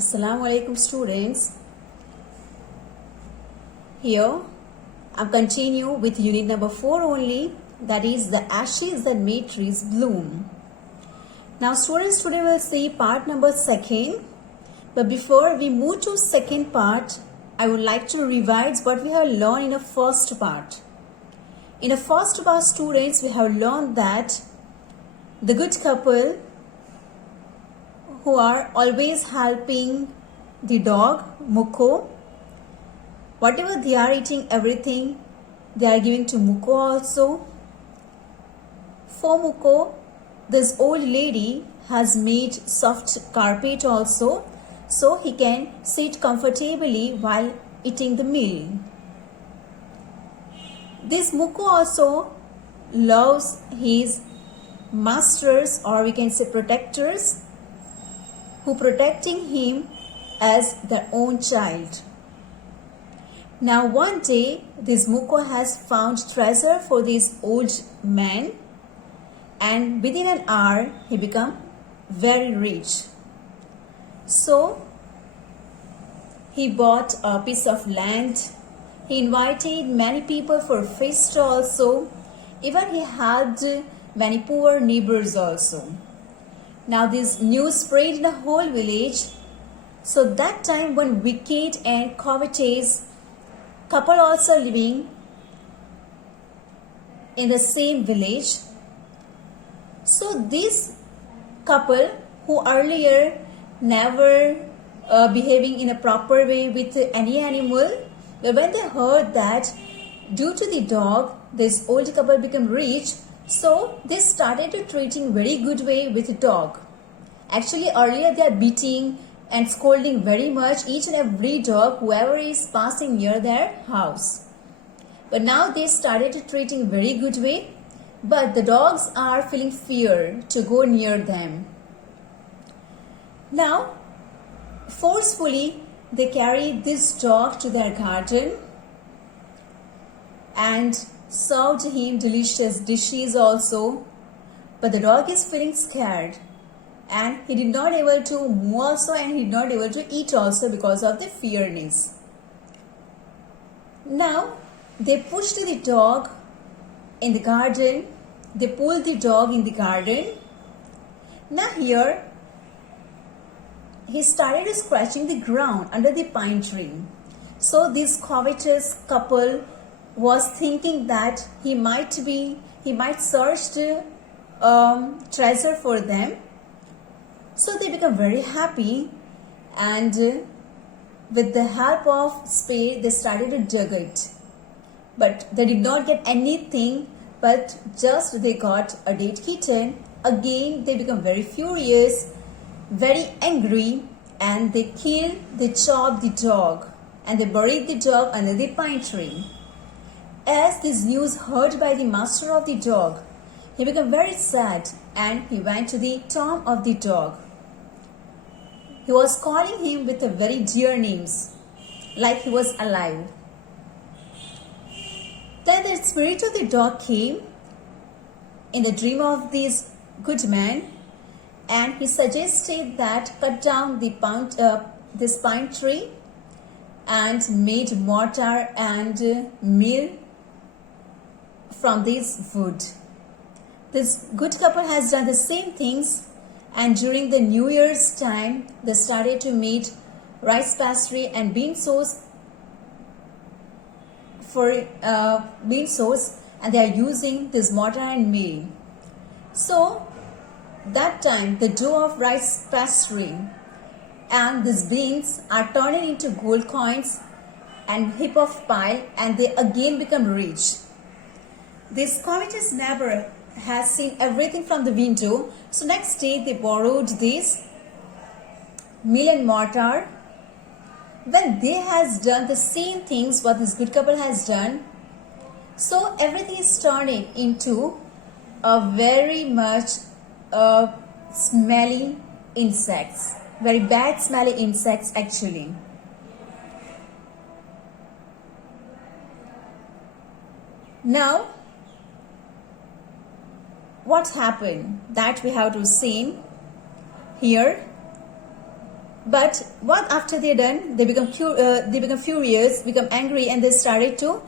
Assalamu alaikum students. Here I'm continue with unit number 4 only, that is the ashes that made trees bloom. Now students, today we'll see part number 2. But before we move to second part, I would like to revise what we have learned in the first part. In the first part, students, we have learned that the good couple who are always helping the dog Muko, whatever they are eating, everything they are giving to Muko also. For Muko, this old lady has made soft carpet also, so he can sit comfortably while eating the meal. This Muko also loves his masters, or we can say protectors, who protecting him as their own child. Now one day, this Muko has found treasure for this old man, and within an hour he become very rich. So he bought a piece of land. He invited many people for a feast also. Even he helped many poor neighbors also. Now this news spread in the whole village. So that time one wicked and covetous couple also living in the same village. So this couple who earlier never behaving in a proper way with any animal, but when they heard that due to the dog this old couple became rich, so they started to treating very good way with the dog. Actually earlier they are beating and scolding very much each and every dog whoever is passing near their house. But now they started treating very good way, but the dogs are feeling fear to go near them. Now forcefully they carry this dog to their garden and served him delicious dishes also, but the dog is feeling scared and he did not able to move also, and he did not able to eat also because of the fearness. Now they pushed the dog in the garden, they pulled the dog in the garden. Now here he started scratching the ground under the pine tree. So this covetous couple was thinking that he might search the treasure for them. So they become very happy, and with the help of spade they started to dig it. But they did not get anything, but just they got a dead kitten. Again they become very furious, very angry, and they chopped the dog and they buried the dog under the pine tree. As this news heard by the master of the dog, he became very sad and he went to the tomb of the dog. He was calling him with a very dear names, like he was alive. Then the spirit of the dog came in the dream of this good man, and he suggested that cut down this pine tree and made mortar and mill from this wood. This good couple has done the same things, and during the New Year's time they started to make rice pastry and bean sauce for bean sauce, and they are using this mortar and mill. So that time the dough of rice pastry and these beans are turning into gold coins and heap of pile, and they again become rich. This covetous neighbor has seen everything from the window. So next day they borrowed this mill and mortar. When they has done the same things what this good couple has done, so everything is turning into a very much smelly insects, very bad smelly insects actually. Now what happened, that we have to see here. But what after they're done, they become furious, become angry, and they started to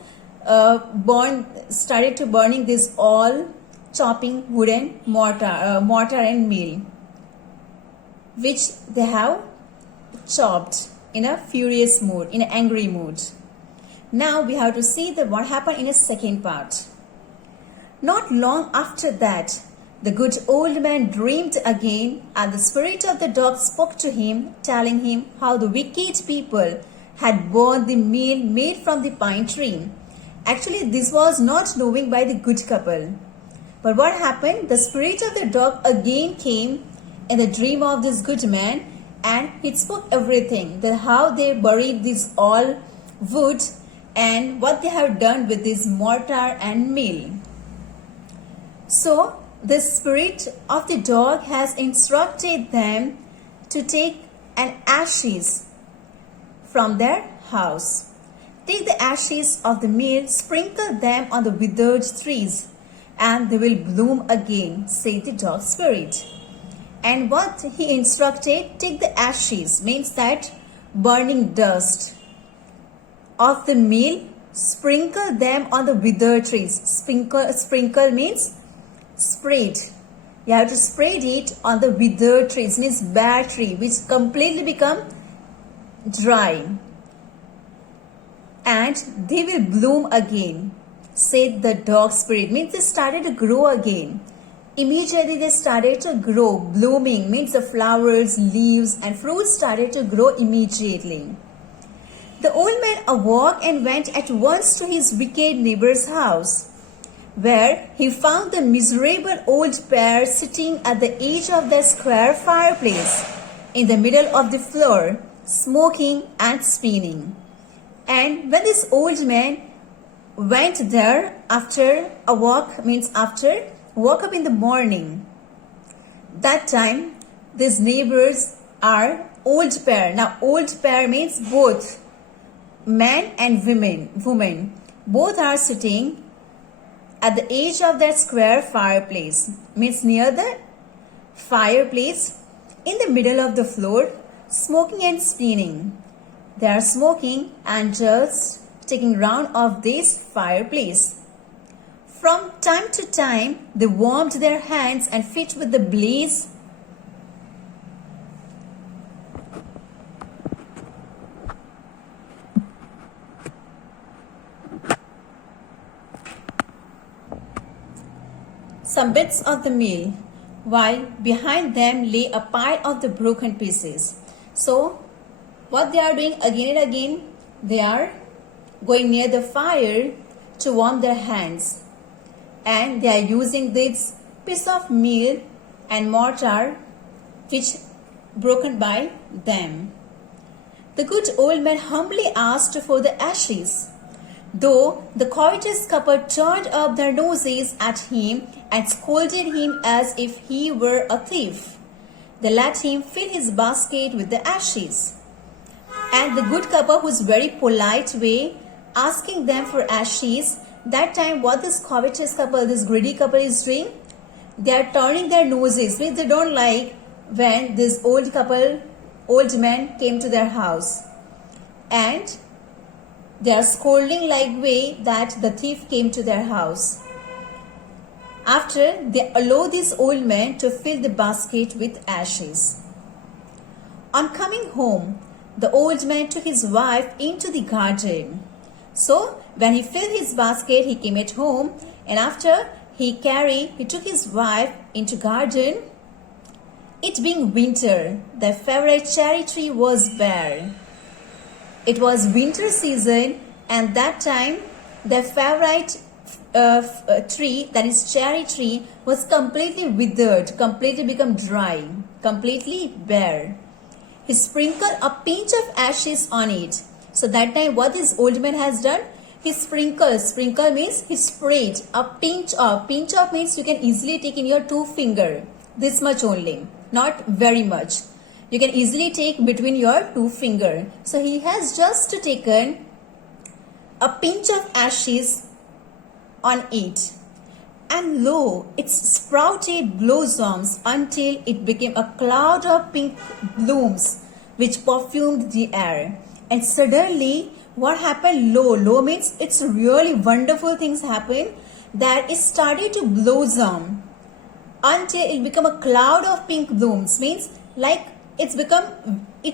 burning this all chopping wooden mortar and mill, which they have chopped in a furious mood, in an angry mood. Now we have to see that what happened in a second part. Not long after that, the good old man dreamed again, and the spirit of the dog spoke to him, telling him how the wicked people had burned the meal made from the pine tree. Actually, this was not knowing by the good couple. But what happened? The spirit of the dog again came in the dream of this good man, and he spoke everything, that how they buried this all wood and what they have done with this mortar and mill. So the spirit of the dog has instructed them to take an ashes from their house. Take the ashes of the mill, sprinkle them on the withered trees, and they will bloom again, said the dog spirit. And what he instructed, take the ashes, means that burning dust of the mill, sprinkle them on the withered trees. Sprinkle means spread. You have to spread it on the withered trees, means bare tree, which completely become dry. And they will bloom again, said the dog spirit. Means they started to grow again. Immediately they started to grow. Blooming means the flowers, leaves and fruits started to grow immediately. The old man awoke and went at once to his wicked neighbor's house, where he found the miserable old pair sitting at the edge of the square fireplace in the middle of the floor, smoking and spinning. And when this old man went there after a walk, means after woke up in the morning, that time these neighbors are old pair. Now old pair means both man and woman. Both are sitting at the edge of that square fireplace, means near the fireplace in the middle of the floor, smoking and spinning. They are smoking and just taking round of this fireplace. From time to time, they warmed their hands and feet with the blaze. Some bits of the meal, while behind them lay a pile of the broken pieces. So, what they are doing again and again, they are going near the fire to warm their hands. And they are using this piece of meal and mortar which broken by them. The good old man humbly asked for the ashes, though the covetous couple turned up their noses at him and scolded him as if he were a thief. They let him fill his basket with the ashes. And the good couple, who is very polite way, asking them for ashes, that time what this covetous couple, this greedy couple is doing, they are turning their noses, means they don't like when this old man came to their house. And they are scolding like way that the thief came to their house. After, they allow this old man to fill the basket with ashes. On coming home, the old man took his wife into the garden. So, when he filled his basket, he came at home, and after he took his wife into garden. It being winter, their favorite cherry tree was bare. It was winter season, and that time their favorite tree, that is cherry tree, was completely withered, completely become dry, completely bare. He sprinkled a pinch of ashes on it. So that time what this old man has done, he sprinkle means he sprayed a pinch of. Pinch of means you can easily take in your 2 finger, this much only, not very much. You can easily take between your 2 finger. So he has just taken a pinch of ashes on it, and lo, it sprouted blossoms until it became a cloud of pink blooms which perfumed the air. And suddenly, what happened? Lo means it's really wonderful things happen, that it started to blossom until it become a cloud of pink blooms. Means like it's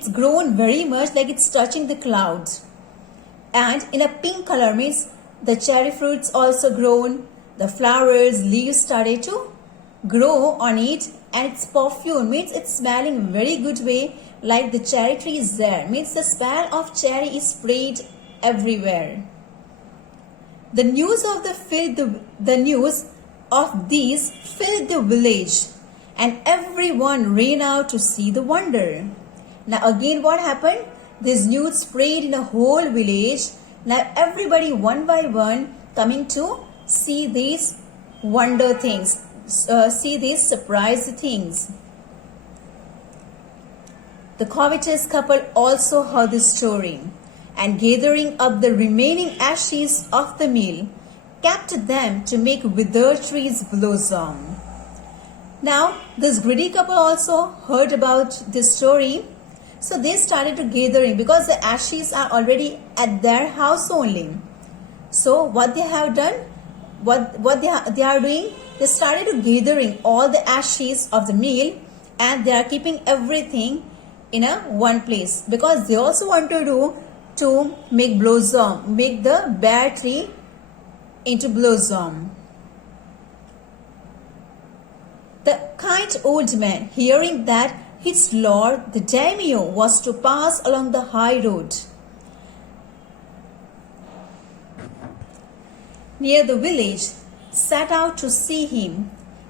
grown very much, like it's touching the clouds. And in a pink color means the cherry fruits also grown, the flowers, leaves started to grow on it, and its perfume means it's smelling very good way, like the cherry tree is there, means the smell of cherry is spread everywhere. The news of the news of these filled the village, and everyone ran out to see the wonder. Now again what happened? This news spread in a whole village. Now everybody one by one coming to see these wonder things, see these surprise things. The covetous couple also heard the story, and gathering up the remaining ashes of the meal, kept them to make withered trees blossom. Now this greedy couple also heard about this story, so they started to gathering, because the ashes are already at their house only. So what they have done, what they are doing, they started to gathering all the ashes of the meal, and they are keeping everything in a one place, because they also want to make blossom, make the bare tree into blossom. The kind old man, hearing that his lord the daimyo was to pass along the high road near the village, set out to see him,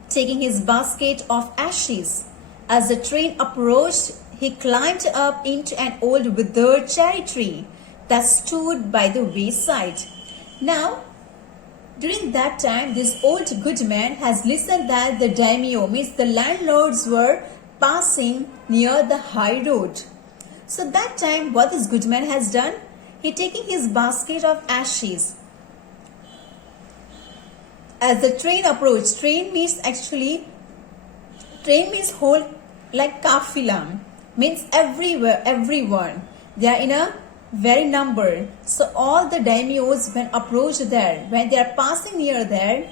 taking his basket of ashes. As the train approached, he climbed up into an old withered cherry tree that stood by the wayside. Now, during that time, this old good man has listened that the daimyo, means the landlords, were passing near the high road. So that time, what this good man has done, he taking his basket of ashes. As the train approached, train means whole, like kafila, means everywhere, everyone. They are in a very number. So all the daimyos, when approached there, when they are passing near there,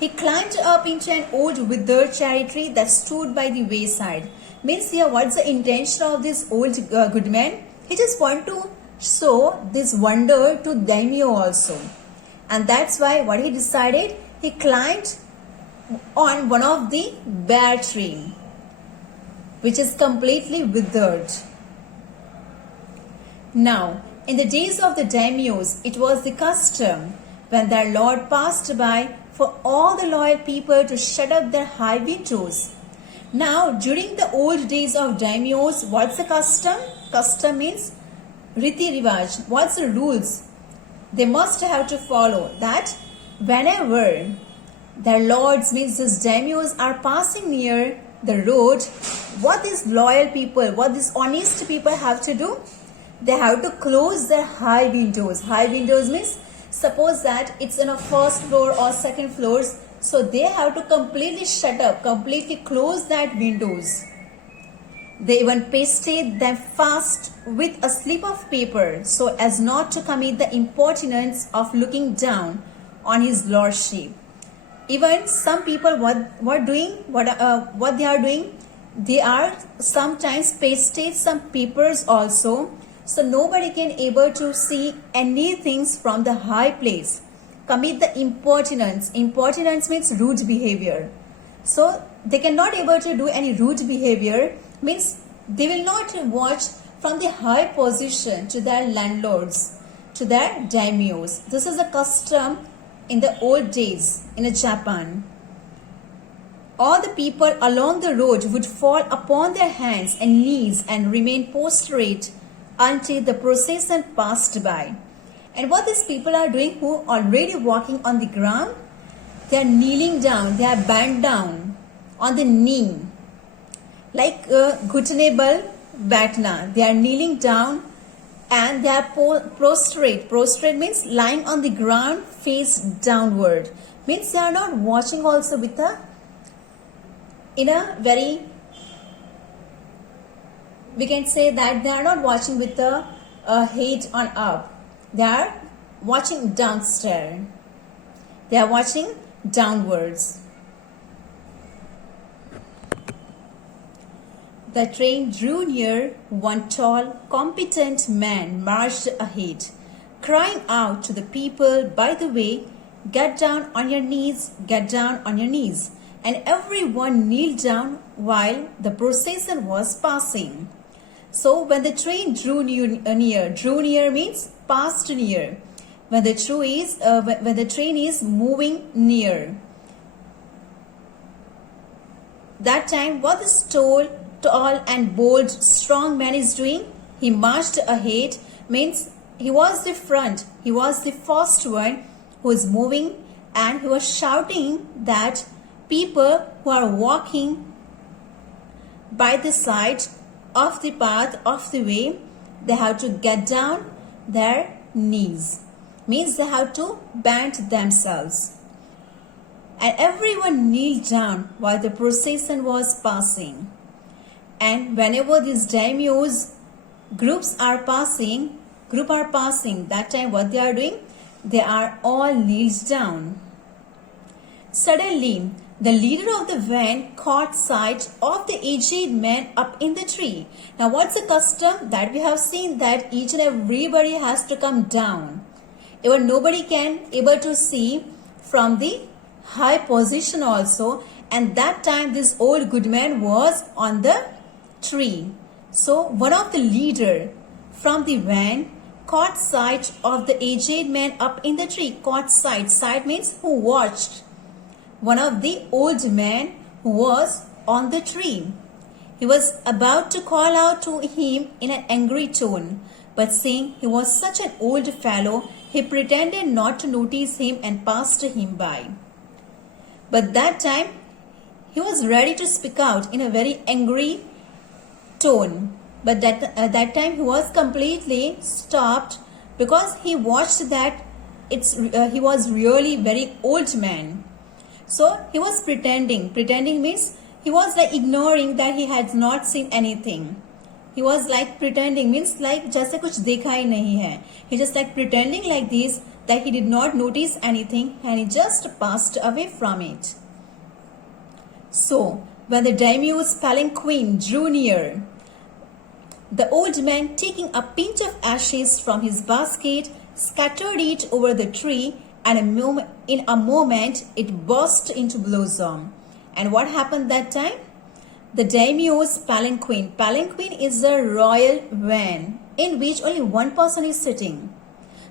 he climbed up into an old withered cherry tree that stood by the wayside. Means here, what's the intention of this old good man? He just want to show this wonder to daimyo also. And that's why what he decided, he climbed on one of the bare tree, which is completely withered. Now, in the days of the daimyos, it was the custom, when their lord passed by, for all the loyal people to shut up their high windows. Now, during the old days of daimyos, what's the custom? Custom means riti rivaj. What's the rules? They must have to follow that whenever their lords, means these daimyos, are passing near the road, what these loyal people, what these honest people have to do? They have to close their high windows. High windows means, suppose that it's in a first floor or second floors, so they have to completely shut up, completely close that windows. They even pasted them fast with a slip of paper, so as not to commit the impertinence of looking down on his lordship. Even some people, what they are doing, they are sometimes pasted some papers also, so nobody can able to see anything from the high place. Commit the impertinence. Impertinence means rude behavior. So they cannot able to do any rude behavior, means they will not watch from the high position to their landlords, to their daimyos. This is a custom in the old days in Japan. All the people along the road would fall upon their hands and knees and remain prostrate until the procession passed by. And what these people are doing, who are already walking on the ground, they are kneeling down, they are bent down on the knee, like ghutne bal baitna. They are kneeling down and they are prostrate. Prostrate means lying on the ground, face downward. Means they are not watching also with in a very we can say that they are not watching with the head on up. They are watching downstairs. They are watching downwards. The train drew near. One tall, competent man marched ahead, crying out to the people, "By the way, get down on your knees, get down on your knees." And everyone kneeled down while the procession was passing. So when the train drew near means passed near. When the train is moving near. That time, what this tall and bold, strong man is doing? He marched ahead, means he was the front. He was the first one who is moving, and he was shouting that people who are walking by the side of the path of the way, they have to get down their knees. Means they have to bend themselves. And everyone kneeled down while the procession was passing. And whenever these daimyos groups are passing, that time what they are doing? They are all kneeled down. Suddenly, the leader of the van caught sight of the aged man up in the tree. Now, what's the custom that we have seen, that each and everybody has to come down. Even nobody can able to see from the high position also. And that time, this old good man was on the tree. So, one of the leader from the van caught sight of the aged man up in the tree. Caught sight. Sight means who watched. One of the old men who was on the tree. He was about to call out to him in an angry tone, but seeing he was such an old fellow, he pretended not to notice him and passed him by. But that time, he was ready to speak out in a very angry tone. But that time he was completely stopped, because he watched that he was really very old man. So he was pretending. Pretending means he was like ignoring that he had not seen anything. He was like pretending, means like जैसे कुछ देखा ही नहीं है. He just like pretending like this, that he did not notice anything, and he just passed away from it. So when the daimyo's palanquin drew near, the old man, taking a pinch of ashes from his basket, scattered it over the tree, and in a moment it burst into blossom. And what happened that time? The daimyo's palanquin. Palanquin is a royal van in which only one person is sitting.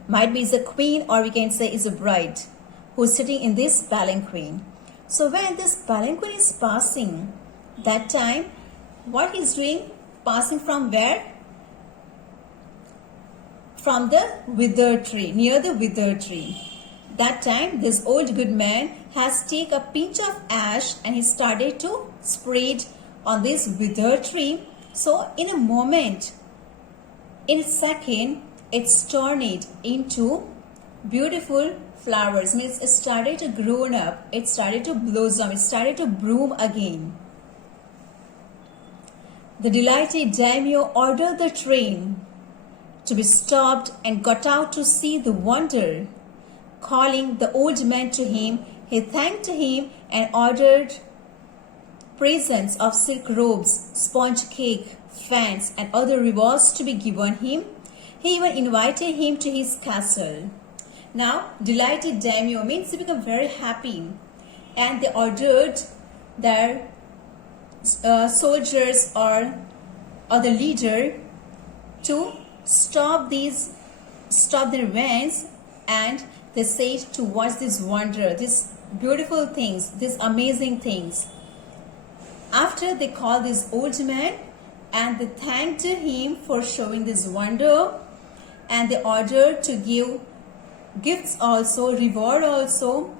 Might be is a queen, or we can say is a bride who is sitting in this palanquin. So when this palanquin is passing, that time what he is doing? Passing from where? From the withered tree, near the withered tree. That time, this old good man has taken a pinch of ash and he started to spread on this withered tree. So, in a moment, in a second, it's turned into beautiful flowers. Means it started to grow up, it started to blossom, it started to bloom again. The delighted daimyo ordered the train to be stopped and got out to see the wonder. Calling the old man to him, he thanked him and ordered presents of silk robes, sponge cake, fans, and other rewards to be given him. He even invited him to his castle. Now, delighted daimyo means to become very happy, and they ordered their soldiers or the leader to stop their vans, and they said to watch this wonder, these beautiful things, these amazing things. After they called this old man and they thanked him for showing this wonder, and they ordered to give gifts also, reward also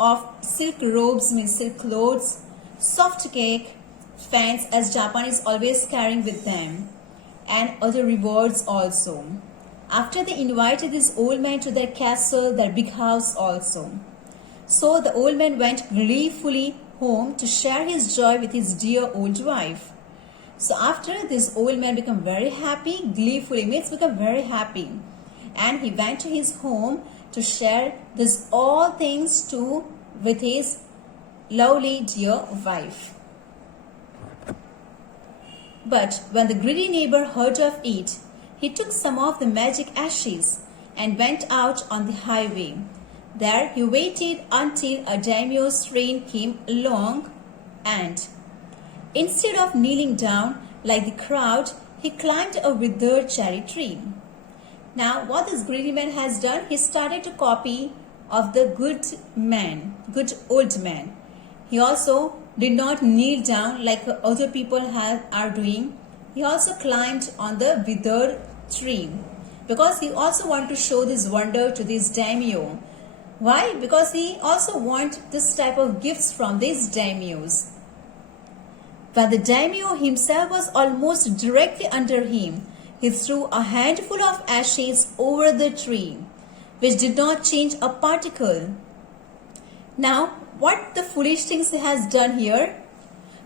of silk robes, means silk clothes, soft cake, fans, as Japan is always carrying with them, and other rewards also. After they invited this old man to their castle, their big house also. So the old man went gleefully home to share his joy with his dear old wife. So after this old man became very happy, gleefully means become very happy. And he went to his home to share this all things with his lovely dear wife. But when the greedy neighbor heard of it, he took some of the magic ashes and went out on the highway. There he waited until a daimyo's train came along, and instead of kneeling down like the crowd, he climbed a withered cherry tree. Now what this greedy man has done, he started to copy of the good old man. He also did not kneel down like other people are doing. He also climbed on the withered tree because he also wanted to show this wonder to this daimyo. Why? Because he also wants this type of gifts from these daimyos. When the daimyo himself was almost directly under him, he threw a handful of ashes over the tree, which did not change a particle. Now, what the foolish things he has done here?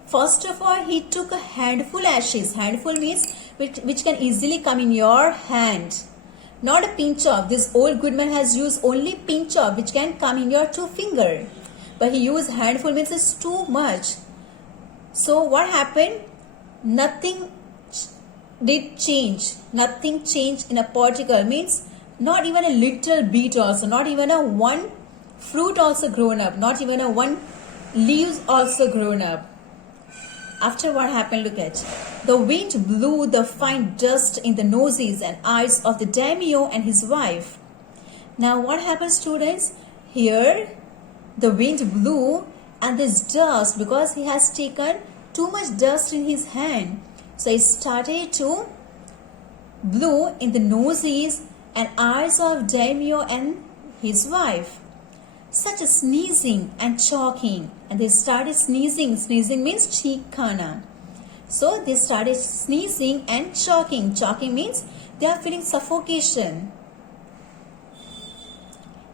First of all, he took a handful ashes. Handful means which can easily come in your hand. Not a pinch of. This old good man has used only pinch of, which can come in your 2 fingers. But he used handful means it's too much. So what happened? Nothing did change. Nothing changed in a particle. Means not even a little bit also. Not even a one fruit also grown up. Not even a one leaves also grown up. After what happened, look at. The wind blew the fine dust in the noses and eyes of the daimyo and his wife. Now what happens, students? Here the wind blew and this dust, because he has taken too much dust in his hand. So it started to blow in the noses and eyes of daimyo and his wife. Such a sneezing and choking, and they started sneezing. Sneezing means chikana. So they started sneezing and choking. Choking means they are feeling suffocation.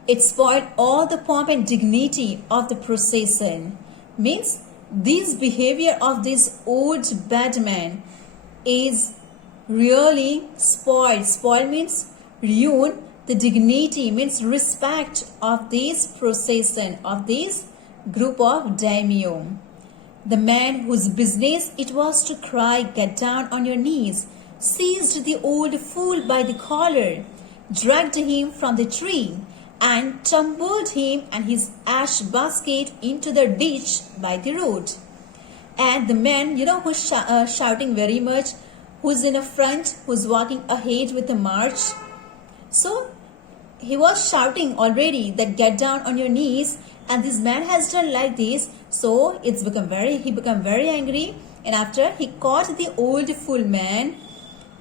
It spoiled all the pomp and dignity of the procession. Means this behavior of this old bad man is really spoiled. Spoiled means ruin the dignity, means respect of this procession, of this group of daimyo. The man whose business it was to cry, "Get down on your knees," seized the old fool by the collar, dragged him from the tree, and tumbled him and his ash basket into the ditch by the road. And the man, who's shouting very much, who's in the front, who's walking ahead with the march. So he was shouting already that get down on your knees, and this man has done like this. So he became very angry, and after he caught the old fool man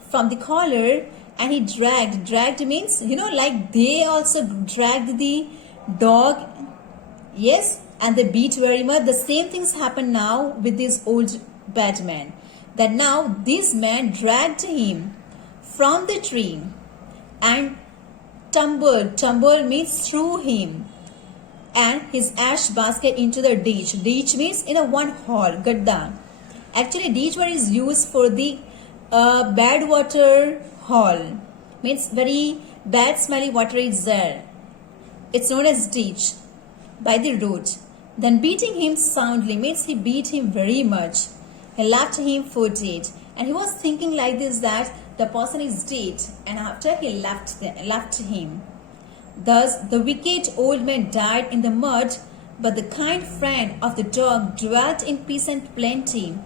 from the collar and he dragged means like they also dragged the dog. Yes, and they beat very much. The same things happen now with this old bad man, that now this man dragged him from the tree and tumbled means threw him and his ash basket into the ditch. Ditch means in a one hole, gadda. Actually ditch word is used for the bad water hole, means very bad smelly water is there. It's known as ditch by the road. Then beating him soundly means he beat him very much. He left him for dead, and he was thinking like this, that the person is dead, and after he left him. Thus the wicked old man died in the mud, but the kind friend of the dog dwelt in peace and plenty,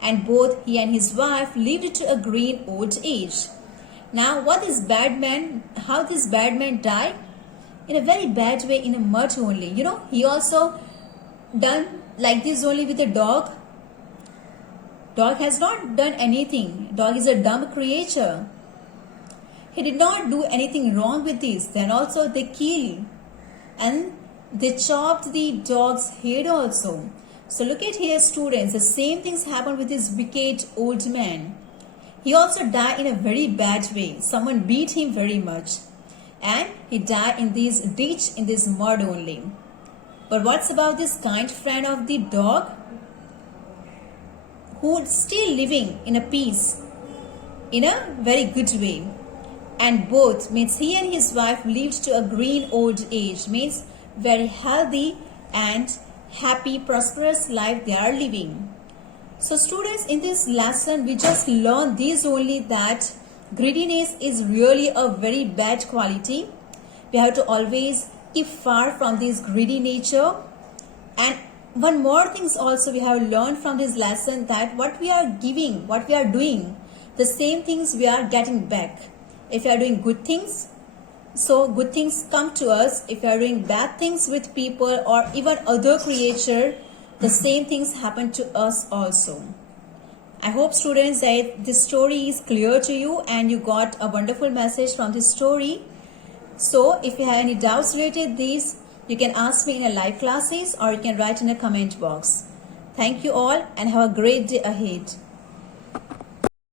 and both he and his wife lived to a green old age. Now how this bad man died? In a very bad way, in a mud only. He also done like this only with a dog. Dog has not done anything. Dog is a dumb creature. He did not do anything wrong with this. Then also they killed and they chopped the dog's head also. So look at here, students. The same things happened with this wicked old man. He also died in a very bad way. Someone beat him very much, and he died in this ditch, in this mud only. But what's about this kind friend of the dog, who still living in a peace, in a very good way. And both means he and his wife lived to a green old age, means very healthy and happy, prosperous life they are living. So students, in this lesson we just learned this only, that greediness is really a very bad quality. We have to always keep far from this greedy nature. And one more thing also we have learned from this lesson, that what we are giving, what we are doing, the same things we are getting back. If you are doing good things, so good things come to us. If you are doing bad things with people or even other creature, the same things happen to us also. I hope students that this story is clear to you and you got a wonderful message from this story. So if you have any doubts related to this, you can ask me in a live classes or you can write in a comment box. Thank you all and have a great day ahead.